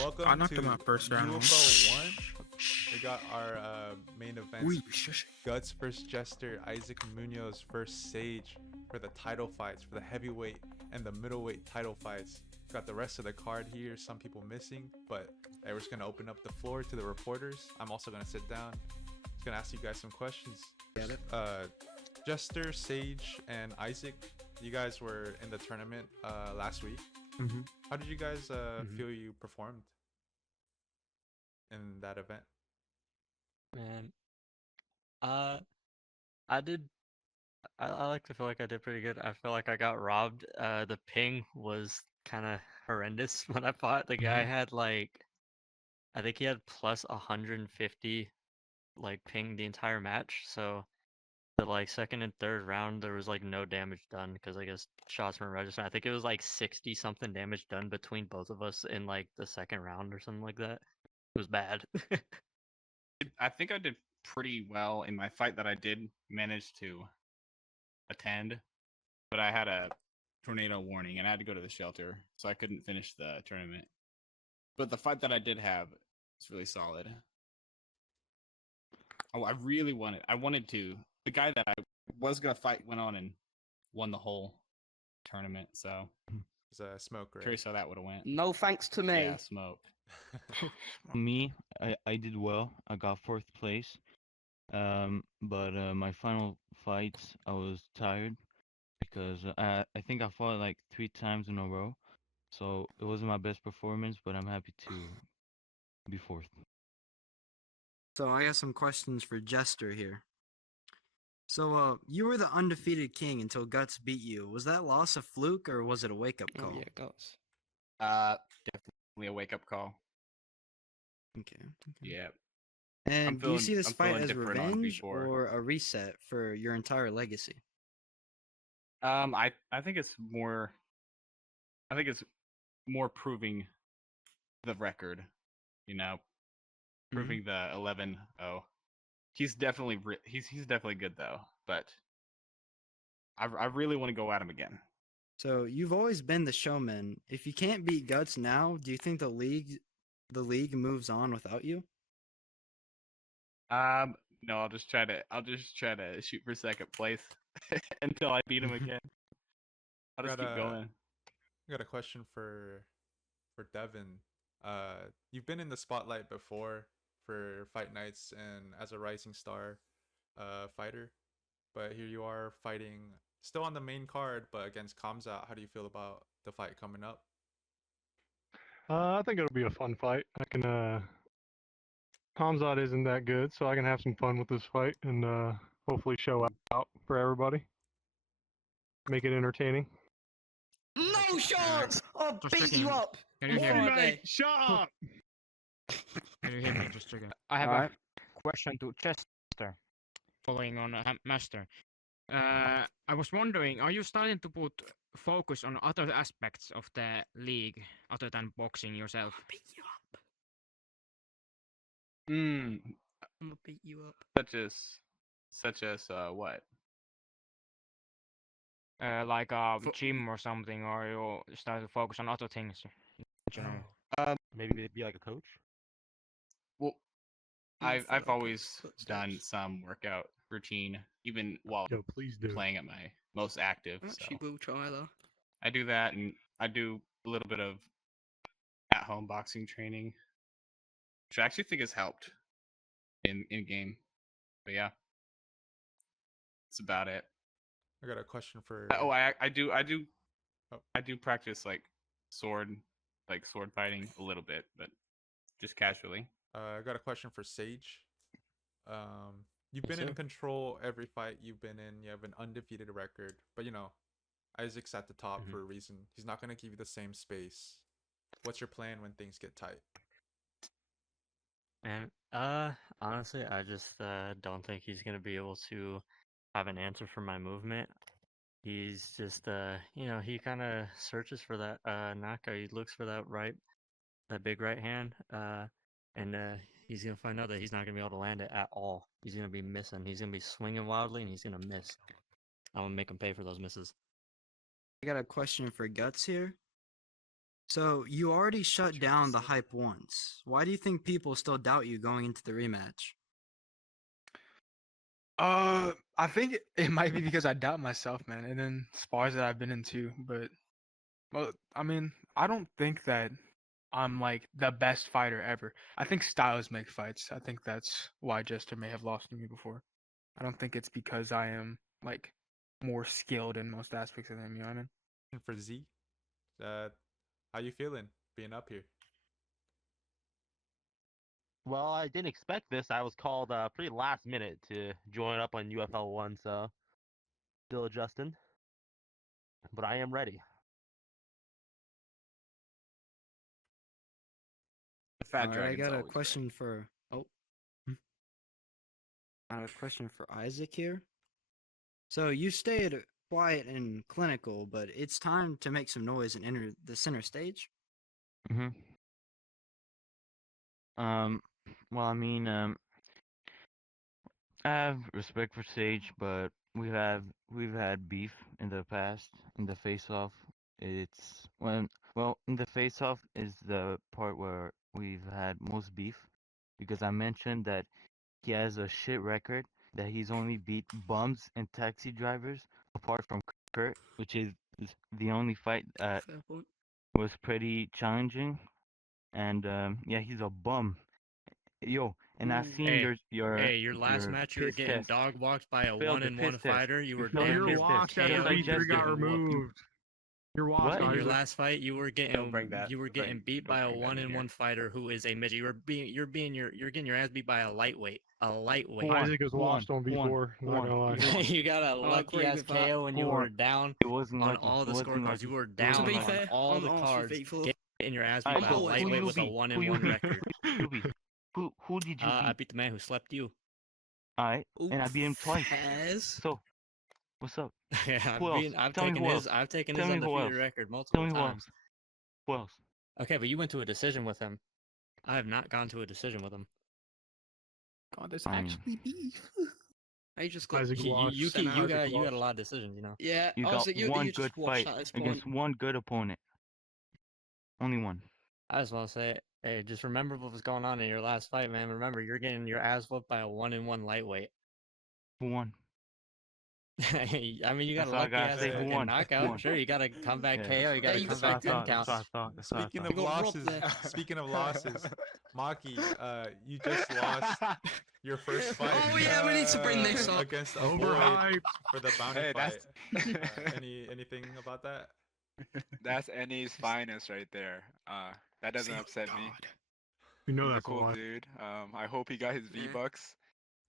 Welcome I knocked to him out first round. UFL001. We got our main events. Ooh, shush. Guts versus Jester, Isaac Munoz versus Sage for the title fights, for the heavyweight and the middleweight title fights. Got the rest of the card here, some people missing, but we're just going to open up the floor to the reporters. I'm also going to sit down. Just going to ask you guys some questions. Get it? Jester, Sage, and Isaac, you guys were in the tournament last week. Mm-hmm. How did you guys feel you performed in that event? Man, I like to feel like I did pretty good. I feel like I got robbed. The ping was kind of horrendous when I fought. The guy had like, I think he had plus 150 like ping the entire match. So the like second and third round there was like no damage done because I guess shots weren't registering. I think it was like 60 something damage done between both of us in like the second round or something like that. It was bad. I think I did pretty well in my fight that I did manage to attend, but I had a tornado warning and I had to go to the shelter, so I couldn't finish the tournament. But the fight that I did have is really solid. Oh, I really wanted to. The guy that I was gonna fight went on and won the whole tournament, so It's a smoke, right? curious how that would have went. No thanks to me. Yeah, smoke. Me, I did well. I got fourth place. But my final fights, I was tired because I think I fought like 3 times in a row. So it wasn't my best performance, but I'm happy to be fourth. So I got some questions for Jester here. So you were the undefeated king until Guts beat you. Was that loss a fluke or was it a wake-up call? Oh, yeah, Guts. Definitely a wake up call. Okay. Yeah. And do you see this I'm fight feeling as different on revenge V4. or a reset for your entire legacy? I think it's more. I think it's more proving the record. You know, proving the 11-0. He's definitely he's definitely good though, but I really want to go at him again. So you've always been the showman. If you can't beat Guts now, do you think the league moves on without you? No, I'll just try to shoot for second place until I beat him again. I'll just keep going. I got a question for Devin. You've been in the spotlight before for fight nights and as a rising star fighter, but here you are fighting still on the main card, but against Kamzat. How do you feel about the fight coming up? I think it'll be a fun fight. I can Hamzat isn't that good, so I can have some fun with this fight and hopefully show out for everybody. Make it entertaining. No shots! I'll Just beat checking. you up! Can you hear me? Okay. Shut up! Can you hear me? Just checking. I have Alright. a question to Chester. Following on Master. I was wondering, are you starting to put focus on other aspects of the league other than boxing yourself? I'll beat you up. Mm, I'm gonna beat you up. such as what? Like a gym or something, or you start to focus on other things in general? Maybe be like a coach. Well, I feel I've like always footsteps. done some workout routine, even while Yo, please do. playing at my most active. I So actually will try though. I do that, and I do a little bit of at-home boxing training, which I actually think has helped in game. But yeah, that's about it. I got a question for. Oh, I do Oh. I do practice like sword fighting a little bit, but just casually. I got a question for Sage. You've Yes, been in sir. control every fight you've been in. You have an undefeated record, but you know, Isaac's at the top for a reason. He's not gonna give you the same space. What's your plan when things get tight? And honestly, I just don't think he's gonna be able to have an answer for my movement. He's just he kind of searches for that knockout. He looks for that big right hand, and he's gonna find out that he's not gonna be able to land it at all. He's gonna be missing. He's gonna be swinging wildly, and he's gonna miss. I'm gonna make him pay for those misses. I got a question for Guts here. So you already shut down the hype once. Why do you think people still doubt you going into the rematch? I think it might be because I doubt myself, man, and then spars that I've been into. But, well, I mean, I don't think that I'm like the best fighter ever. I think styles make fights. I think that's why Jester may have lost to me before. I don't think it's because I am like more skilled in most aspects of him. You know what I mean? And for Z, how you feeling being up here? Well, I didn't expect this. I was called pretty last minute to join up on UFL1, so still adjusting. But I am ready. The Fat All right, I Dragon's got a always question for. Oh, I have a question for Isaac here. So you stayed quiet and clinical, but it's time to make some noise and enter the center stage. Mhm. Well, I mean, I have respect for Sage, but we've had beef in the past. In the face-off, it's well, in the face-off is the part where we've had most beef, because I mentioned that he has a shit record, that he's only beat bums and taxi drivers, apart from Kurt, which is the only fight that Fair point. was pretty challenging. And yeah, he's a bum. Yo, and I've seen Hey, your your last your match, you were piss getting test. dog walked by a You failed the 1-1 piss test. fighter. You You were No, failed the damn you're near piss test. washed after Just KO. like V3 You were got Jester. getting whooped. removed. You're washed, What? In your Isaac. last fight, you were Don't bring that. getting beat by a Don't bring that in here. 1-1 fighter who is a midget. You're getting your ass beat by a lightweight. A lightweight. Who won? Isaac is Who won? washed on Who won? V4. Who Not won? gonna lie. Who won? You got a I lucky agree ass with that. KO and Who you won? were down It wasn't on lucky. all the It wasn't scorecards. lucky. You were It wasn't down To be on lucky. fair, all I'm the also cards. faithful. Getting your ass beat Alright, by a so who lightweight you with a beat? 1-1 Who you beat? record. Who you beat? Who did you I beat? beat the man who slept you. Alright, and I beat him twice. Fairs. So, what's up? Yeah, Who else? I've Tell me taken who his else. undefeated Tell me who else. record Tell multiple me who else. times. Who else? Okay, but you went to a decision with him. I have not gone to a decision with him. God, there's I mean, actually beef. I just got Isaac washed. You sent out. Isaac got washed. a lot of decisions, you know. Yeah, you got Isaac, one you good just washed fight at this point. against one good opponent. Only one. I just want to say, hey, just remember what was going on in your last fight, man. Remember, you're getting your ass whooped by a 1-1 lightweight. Who won? I mean, you got That's a all I lucky gotta ass say. Who fucking won? Who knockout. won? Sure, you got to come back Yeah. KO. You got to you come got back 10 That's counts. what I thought. Speaking You of got robbed losses, there. speaking of losses, Maki, you just lost your first fight. Oh, yeah, we need to bring this up. Against a void Overhyped. for the bounty Hey, fight. that's Anything about that? that's NA's finest right there. That doesn't upset me. You know He's a that's a cool lie. dude. I hope he got his Yeah. V-Bucks.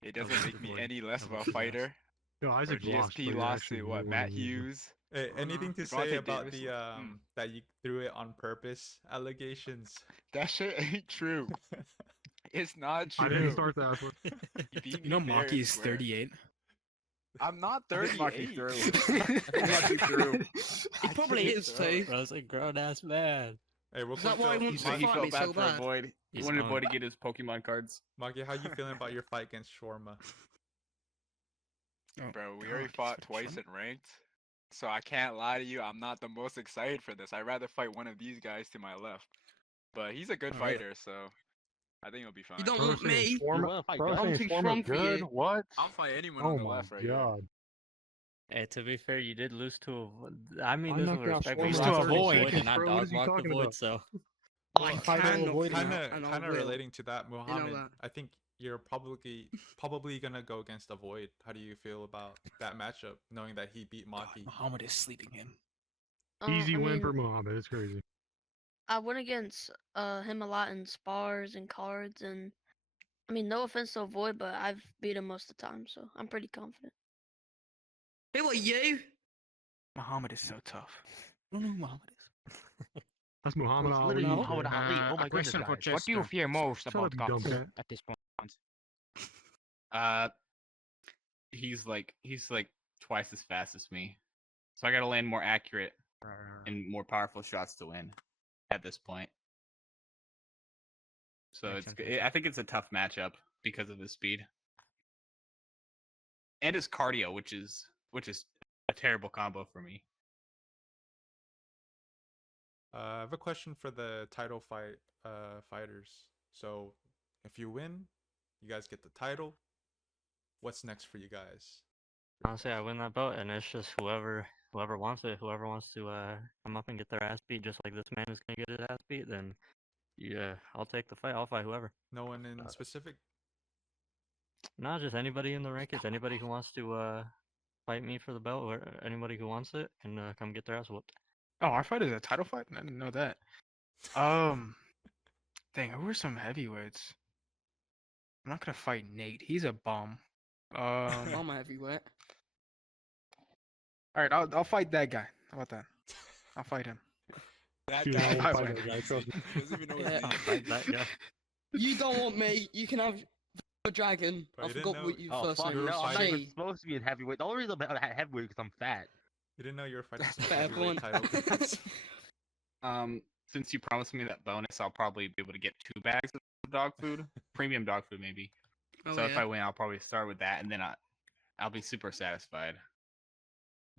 It doesn't Double make me void. any less of Double a TS. fighter. Yo, Or Isaac lost. GSP but he lost actually to what? won Matt the loser. Hughes. Hey, anything to Devontae say about Davis. the that you threw it on purpose allegations? That shit ain't true. It's not I true. didn't start that. But You beat You know, me fair Maki and is square. 38. I'm not I think Maki 38. threw. I think Maki threw. He probably didn't is throw too. it. Bro's a grown ass man. Hey, real Is that quick why he though, wants He said to he fight felt me bad so for bad? Avoid. He He's wanted owned. Avoid to get his Pokemon cards. Maki, how you feeling about your fight against Shorma? Oh, Bro, we God, already he's fought fucking twice funny. in ranked. So I can't lie to you, I'm not the most excited for this. I'd rather fight one of these guys to my left. But he's a good Oh, really? fighter, so I think it'll be fine. You don't bro want saying me. You Shawarma, wanna fight bro Gus? I'm saying too Shawarma's strong for good. you. What? I'll fight anyone Oh on the my left right here. god. Hey, to be fair, you did lose to a. I mean I this knocked with out respect, but you Shawarma lost in to 30 Avoid seconds, and not bro. What dog is he walk the talking Void, about? so. I fight can, all avoiding and that. I Kind of will. relating to that, Muhammad. that. I think you're probably gonna go against a Void. How do you feel about that matchup, knowing that he beat Maki? Muhammad is sleeping him. Easy I win mean, for Muhammad. It's crazy. I went against him a lot in spars and cards, and I mean, no offense to Void, but I've beat him most of the time, so I'm pretty confident. Who are you? Muhammad is so tough. I don't know who Muhammad is. That's Muhammad It's Ali. literally bro. Muhammad Ali. Oh a my goodness, question for guys. What do you Chester. fear most Shut about up, you dumb Guts cat. at this point? He's like twice as fast as me. So I gotta land more accurate and more powerful shots to win at this point. So Makes it's sense, makes I think it's a tough matchup because of his speed. And his cardio, which is a terrible combo for me. I have a question for the title fight fighters. So, if you win, you guys get the title. What's next for you guys? Honestly, I win that belt, and it's just whoever wants it, whoever wants to come up and get their ass beat, just like this man is gonna get his ass beat. Then, yeah, I'll take the fight. I'll fight whoever. No one in specific. No, just anybody in the rankings, anybody who wants to fight me for the belt, or anybody who wants it, can come get their ass whooped. Oh, our fight is a title fight? I didn't know that. Dang, who are some heavyweights? I'm not gonna fight Nate. He's a bum. I'm a heavyweight. All right, I'll fight that guy. How about that? I'll fight him. That You guy know, I fight win. that guy, trust me. doesn't even know his Yeah. name. Fight that guy. You don't want me. You can have the dragon. But I you didn't forgot know- what your Oh first fuck name no! was. I'm not even Shay. supposed to be in heavyweight. The only reason I'm at heavyweight because I'm fat. You didn't know you were fighting some Fair heavyweight point. title. Since you promised me that bonus, I'll probably be able to get 2 bags of dog food, premium dog food maybe. Oh, So if yeah. I win, I'll probably start with that, and then I'll be super satisfied.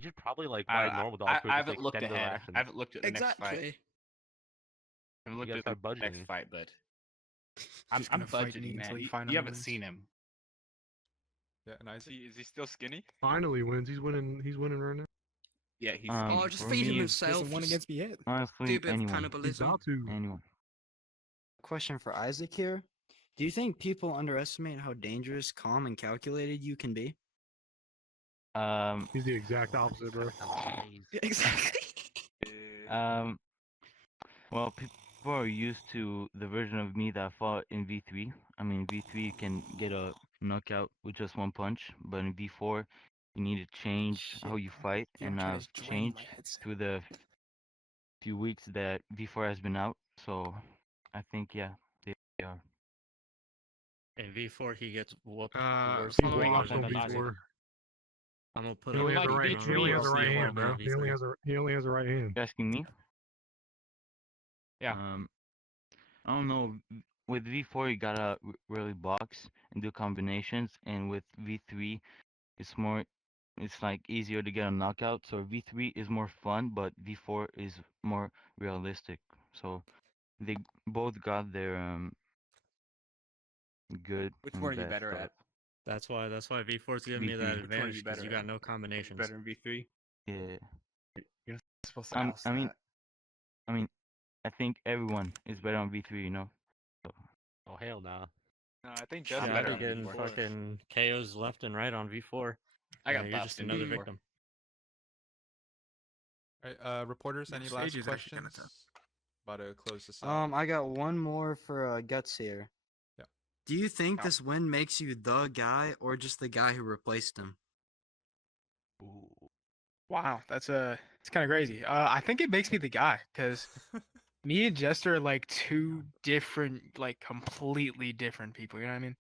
You should probably like buy normal dog food. I to haven't looked extend the ahead. ration. I haven't looked at the next fight. Exactly. I haven't looked gotta at the start next budgeting. fight, but Just I'm gonna fight Nate budgeting, until man. he You finally haven't wins. seen him. Yeah, nice. Is he still skinny? Finally wins. He's winning. He's winning right now. Yeah, he's. Oh, just for feed him me, himself. One Just against me yet. honestly, do a bit of anyone. He's cannibalism. about to. Anyone. Question for Isaac here. Do you think people underestimate how dangerous, calm, and calculated you can be? He's the exact opposite, bro. Exactly. Well, people are used to the version of me that fought in V3. I mean, V3 you can get a knockout with just one punch, but in V4 you need to change how you fight, and I've changed through the few weeks that V4 has been out. So I think yeah, they are. In V4, he gets whooped. Following He's up washed on on that, V4. I'm gonna put He up only a has a picture right. on He only has a V4 right hand, bro. and He only V3. has a. He only has a right hand. You asking me? Yeah. I don't know. With V4 you gotta really box and do combinations, and with V3 it's more. It's like easier to get a knockout. So V3 is more fun, but V4 is more realistic. So they both got their good. Which and one are you bad better stuff. at? That's why V4 is giving me V3. that Which one are advantage you because better you got at? no combinations. Better in V3. Yeah. You're not supposed to I ask mean, that. I think everyone is better on V3. You know. So, Oh hell no. No, I think Yeah, Justin I've better been on getting V4. fucking KOs left and right on V4. I got You're buffed just in another V4. victim. Alright, reporters, any Next last stage is actually kinda questions? About to close this out. I got one more for Guts here. Yeah. Do you think Oh. this win makes you the guy or just the guy who replaced him? Wow, it's kind of crazy. I think it makes me the guy because me and Jester are like two different, like completely different people. You know what I mean?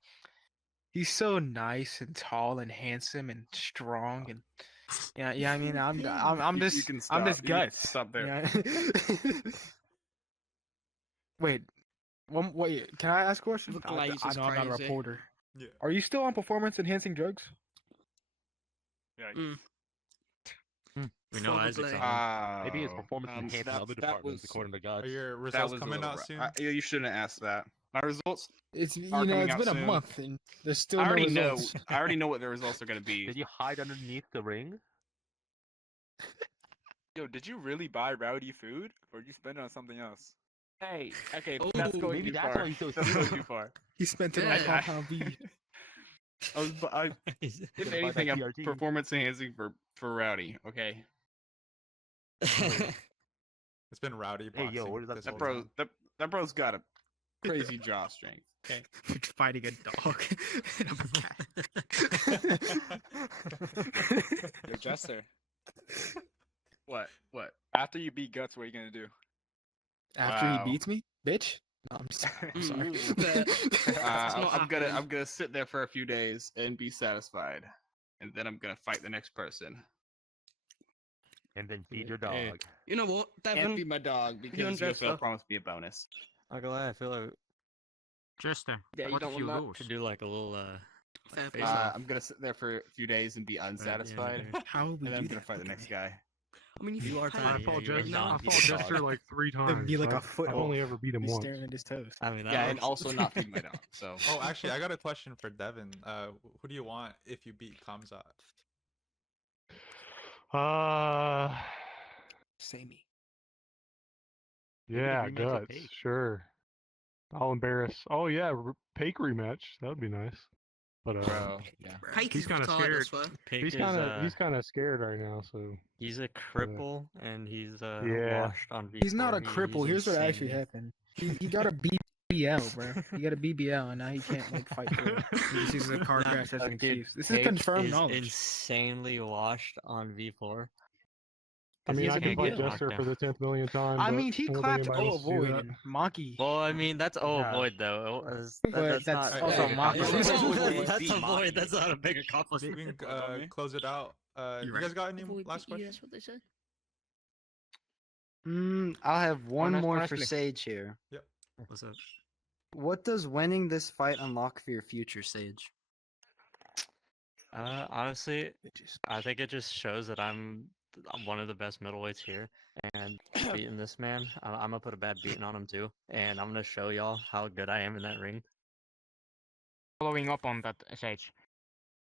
He's so nice and tall and handsome and strong and yeah. I mean, I'm You just can I'm stop. just You can Guts. stop there. Yeah. Wait, wait. Can I ask a question? The glaze I is know I'm not a crazy. reporter. Yeah. Are you still on performance enhancing drugs? Yeah. Mm. We know Isaac's Probably. on. Maybe it's performance enhancing that- other that departments was- according to Are God. your That results was a coming little out rough. soon? You shouldn't ask that. My results. It's Are coming it's out been a soon. month and there's still I no already results. know. I already know what the results are going to be. Did you hide underneath the ring? Yo, did you really buy Rowdy food, or did you spend it on something else? Hey, okay, Oh, that's going maybe too that's far. why he's so That's going serious. too far. He spent it Yeah. on Compound V. If Gonna buy anything, that I'm PRT. performance enhancing for Rowdy. Okay, It's been rowdy Hey, boxing. yo, what is that this that whole bro, time. that bro's got a crazy jaw strength. Okay, Fighting a dog and a cat. Yo, Jester, what? What? after you beat Guts, what are you gonna do? After Wow. he beats me, bitch. No, I'm just I'm sorry. not I'm happening. gonna sit there for a few days and be satisfied, and then I'm gonna fight the next person. And then feed your dog. Hey. You know what, Can't Devin? be my dog and because Jester. UFL promised me a bonus. Not gonna lie, I feel like Chester, Yeah, you what don't if you want that. lose? should do like a little Fair face play. off. I'm gonna sit there for a few days and be yeah, unsatisfied, yeah. How would we and then I'm do gonna that? fight the next guy. I mean, You are kinda- tiny. I Yeah, fought you're Jester. not I Peter fought Dog. Jester like 3 It'd times. be like so a foot I've off. only ever beat him He's once. staring at his toes. I mean, that Yeah, and works. also not feed my dog. So. Oh, actually, I got a question for Devin. Who do you want if you beat Kamzat? Samey. Yeah, rematch with guts. Pake. Sure. I'll embarrass. Oh yeah, Pake rematch. That would be nice. But Bro, yeah. Pike he's is kind of retarded, scared. swear. Pake He's kind of scared right now. So He's a cripple and he's Yeah. washed on V4. He's not a cripple. Here's what actually insanely- happened. He got a BBL, bro. He got a BBL, and now he can't like fight for it. He just uses a car crash as an Dude, excuse. This is Pake confirmed is knowledge. insanely washed on V4. I mean, I can fight BBL. Jester for the 10th millionth time. I but mean, he I don't think clapped anybody O wants to see Void that. and Maki. Well, I mean, that's Yeah. Void though. But That's not. that's also yeah, Maki. yeah, It's that's also a Void. Void. That's not a big accomplishment. We can close it out. You You're guys got any Avoid last PE, questions? that's what they said. I'll have one more for honestly. Sage here. Yep. What's up? What does winning this fight unlock for your future, Sage? Honestly, I think it just shows that I'm one of the best middleweights here, and beating this man, I'm gonna put a bad beating on him too, and I'm gonna show y'all how good I am in that ring. Following up on that, Sage,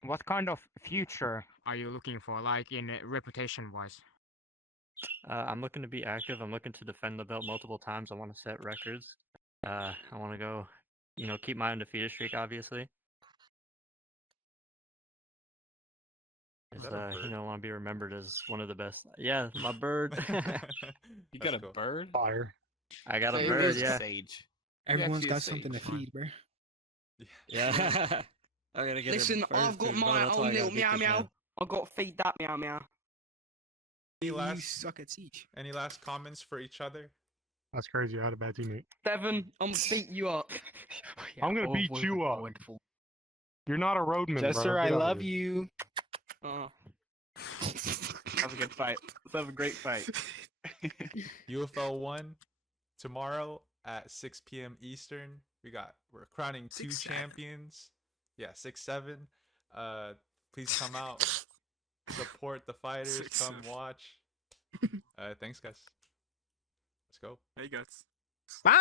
what kind of future are you looking for, like in reputation-wise? I'm looking to be active. I'm looking to defend the belt multiple times. I want to set records. I want to go, keep my undefeated streak, obviously. Is that a bird? I want to be remembered as one of the best. Yeah, my bird. You got That's a cool. bird? Fire. I got a Say it bird, is yeah. Sage. Everyone's actually got a something to sage. feed, bro. Yeah. I'm gonna get Listen, I've got my own little meow meow. I got to feed that meow meow. Any You last suck at siege. any last comments for each other? That's crazy. I had a bad teammate. Devin, I'm gonna beat you up. I'm gonna beat you up. You're not a roadman, Jester, bro. I Get out of love here. you. Have a good fight. Let's have a great fight. UFL1 tomorrow at 6 p.m. Eastern. We're crowning 2 6-7. champions. Yeah, 6-7. Please come out, support the fighters, come 6-7. watch. Thanks guys. Let's go. Hey guys. Bye.